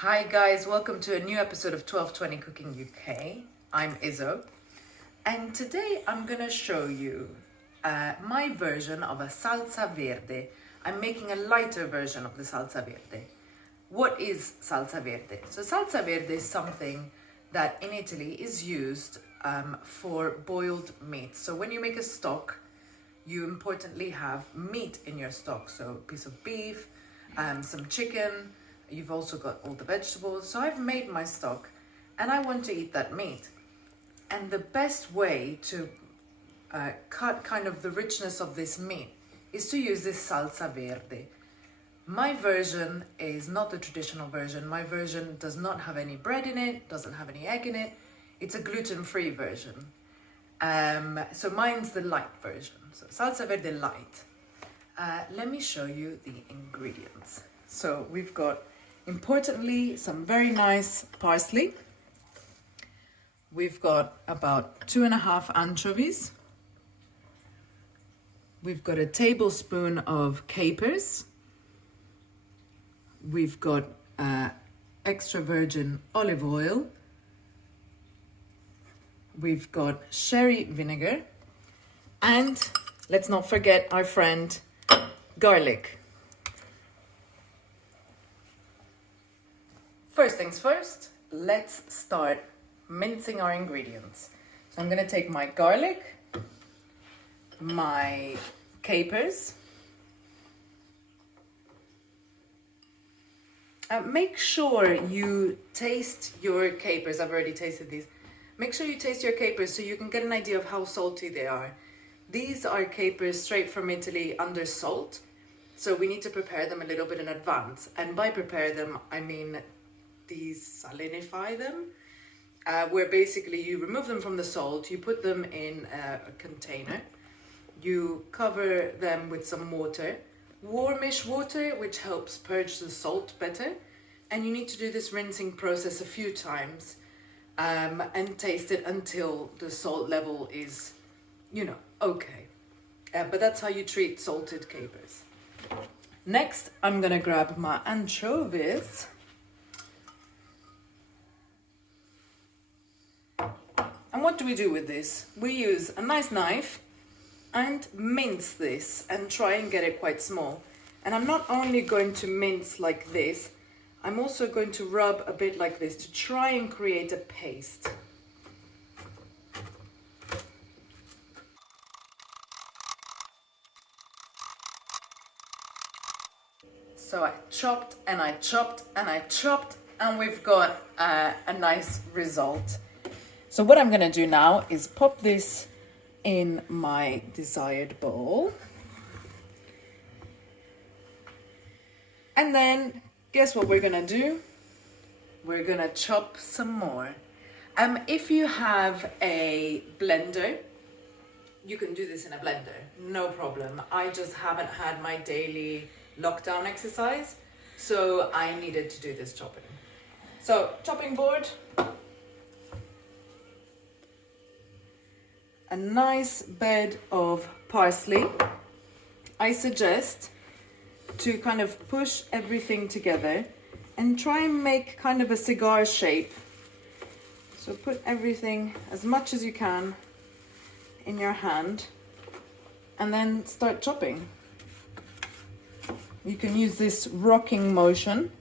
Hi guys, welcome to a new episode of 1220 Cooking UK. I'm Izzo, and today I'm gonna show you my version of a salsa verde. I'm making a lighter version of the salsa verde. What is salsa verde? So salsa verde is something that in Italy is used for boiled meat. So when you make a stock, you importantly have meat in your stock. So a piece of beef, some chicken. You've also got all the vegetables. So I've made my stock and I want to eat that meat. And the best way to cut kind of the richness of this meat is to use this salsa verde. My version is not the traditional version. My version does not have any bread in it, doesn't have any egg in it. It's a gluten-free version. So mine's the light version. So Salsa Verde Light. Let me show you the ingredients. So we've got, importantly, some very nice parsley. We've got about 2.5 anchovies. We've got a tablespoon of capers. We've got extra virgin olive oil. We've got sherry vinegar. And let's not forget our friend garlic. First things first, let's start mincing our ingredients. So I'm going to take my garlic, my capers. Make sure you taste your capers. I've already tasted these. Make sure you taste your capers so you can get an idea of how salty they are. These are capers straight from Italy under salt. So we need to prepare them a little bit in advance. And by prepare them, I mean desalinify them. Where basically you remove them from the salt, you put them in a container. You cover them with some water. Warmish water, which helps purge the salt better. And you need to do this rinsing process a few times and taste it until the salt level is, okay. But that's how you treat salted capers. Next, I'm gonna grab my anchovies. And what do we do with this? We use a nice knife and mince this and try and get it quite small. And I'm not only going to mince like this, I'm also going to rub a bit like this to try and create a paste. So I chopped and I chopped and I chopped and we've got a nice result. So what I'm gonna do now is pop this in my desired bowl. And then guess what we're gonna do? We're gonna chop some more. If you have a blender, you can do this in a blender, no problem. I just haven't had my daily lockdown exercise, so I needed to do this chopping. So chopping board, a nice bed of parsley. I suggest to kind of push everything together and try and make kind of a cigar shape. So put everything as much as you can in your hand and then start chopping. You can use this rocking motion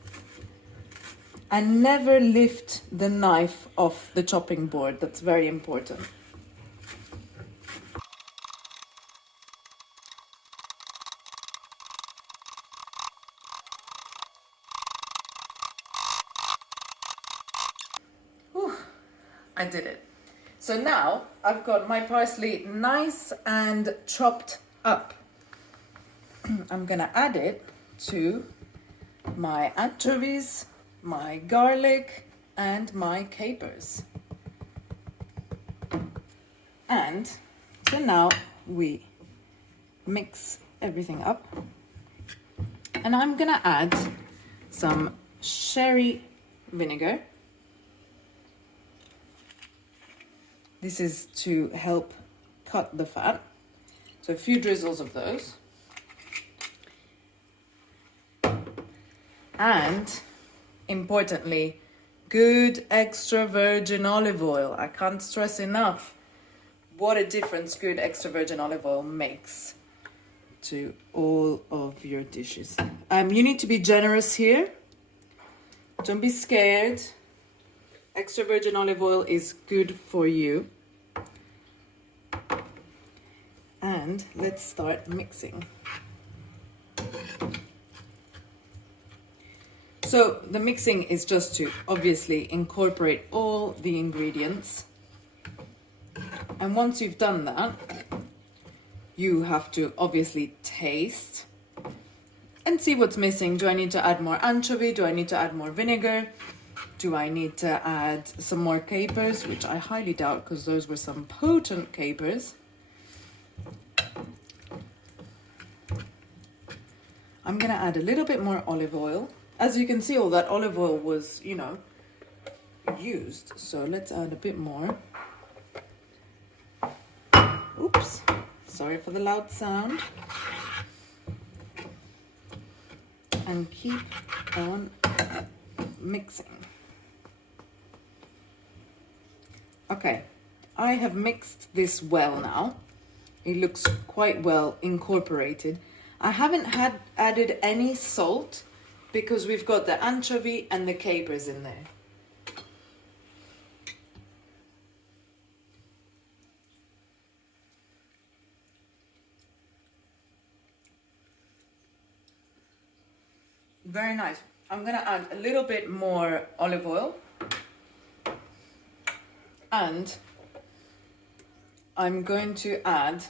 and never lift the knife off the chopping board. That's very important. I did it. So now I've got my parsley nice and chopped up. I'm gonna add it to my anchovies, my garlic, and my capers. And so now we mix everything up. And I'm gonna add some sherry vinegar. This is to help cut the fat. So a few drizzles of those. And importantly, good extra virgin olive oil. I can't stress enough what a difference good extra virgin olive oil makes to all of your dishes. You need to be generous here. Don't be scared. Extra virgin olive oil is good for you. And let's start mixing. So the mixing is just to obviously incorporate all the ingredients. And once you've done that, you have to obviously taste and see what's missing. Do I need to add more anchovy? Do I need to add more vinegar? Do I need to add some more capers? Which I highly doubt, because those were some potent capers. I'm gonna add a little bit more olive oil. As you can see, all that olive oil was, used. So let's add a bit more. Oops, sorry for the loud sound. And keep on mixing. Okay, I have mixed this well now. It looks quite well incorporated. I haven't added any salt because we've got the anchovy and the capers in there. Very nice. I'm gonna add a little bit more olive oil. And I'm going to add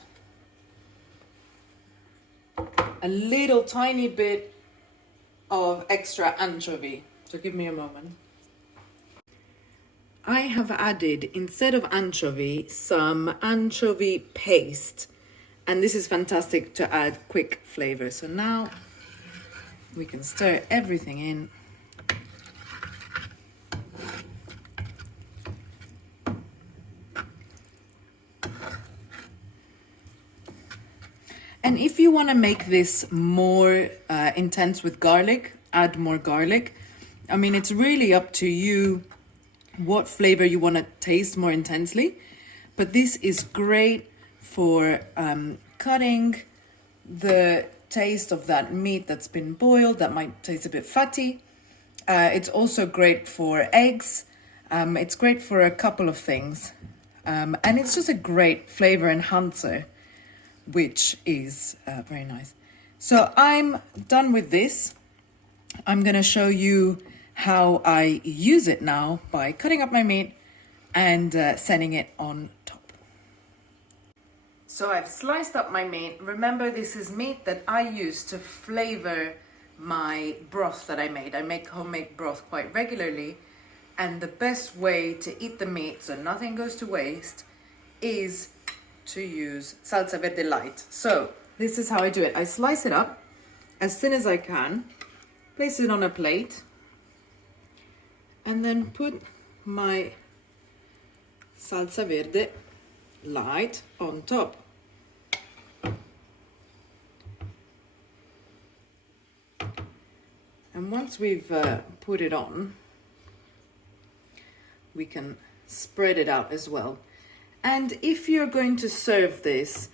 a little tiny bit of extra anchovy. So give me a moment. I have added, instead of anchovy, some anchovy paste. And this is fantastic to add quick flavor. So now we can stir everything in. And if you want to make this more intense with garlic, add more garlic. I mean, it's really up to you what flavor you want to taste more intensely. But this is great for cutting the taste of that meat that's been boiled, that might taste a bit fatty. It's also great for eggs. It's great for a couple of things. And it's just a great flavor enhancer, which is very nice. So I'm done with this. I'm gonna show you how I use it now by cutting up my meat and setting it on top. So I've sliced up my meat. Remember, this is meat that I use to flavor my broth that I made. I make homemade broth quite regularly, and the best way to eat the meat so nothing goes to waste is to use Salsa Verde Light. So this is how I do it. I slice it up as thin as I can, place it on a plate, and then put my Salsa Verde Light on top. And once we've put it on, we can spread it out as well. And if you're going to serve this,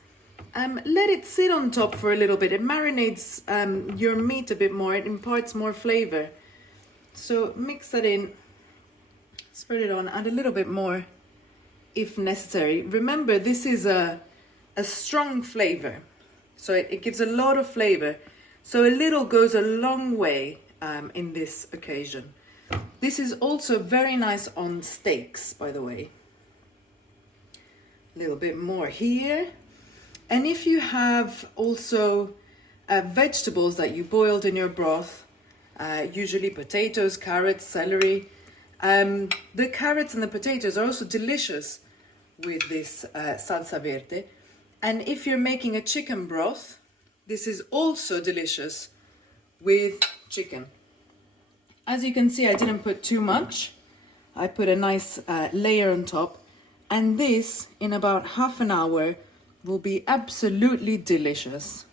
let it sit on top for a little bit. It marinates your meat a bit more. It imparts more flavor. So mix that in, spread it on, add a little bit more if necessary. Remember, this is a strong flavor. So it gives a lot of flavor. So a little goes a long way in this occasion. This is also very nice on steaks, by the way. A little bit more here. And if you have also vegetables that you boiled in your broth, usually potatoes, carrots, celery, the carrots and the potatoes are also delicious with this salsa verde. And if you're making a chicken broth, this is also delicious with chicken. As you can see, I didn't put too much. I put a nice layer on top. And this, in about half an hour, will be absolutely delicious.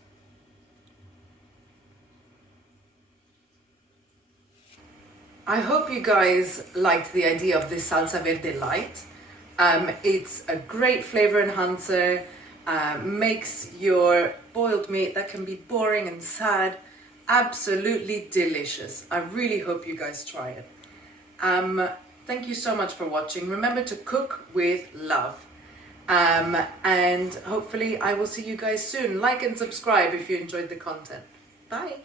I hope you guys liked the idea of this Salsa Verde Light. It's a great flavor enhancer, makes your boiled meat that can be boring and sad absolutely delicious. I really hope you guys try it. Thank you so much for watching. Remember to cook with love. And hopefully I will see you guys soon. Like and subscribe if you enjoyed the content. Bye.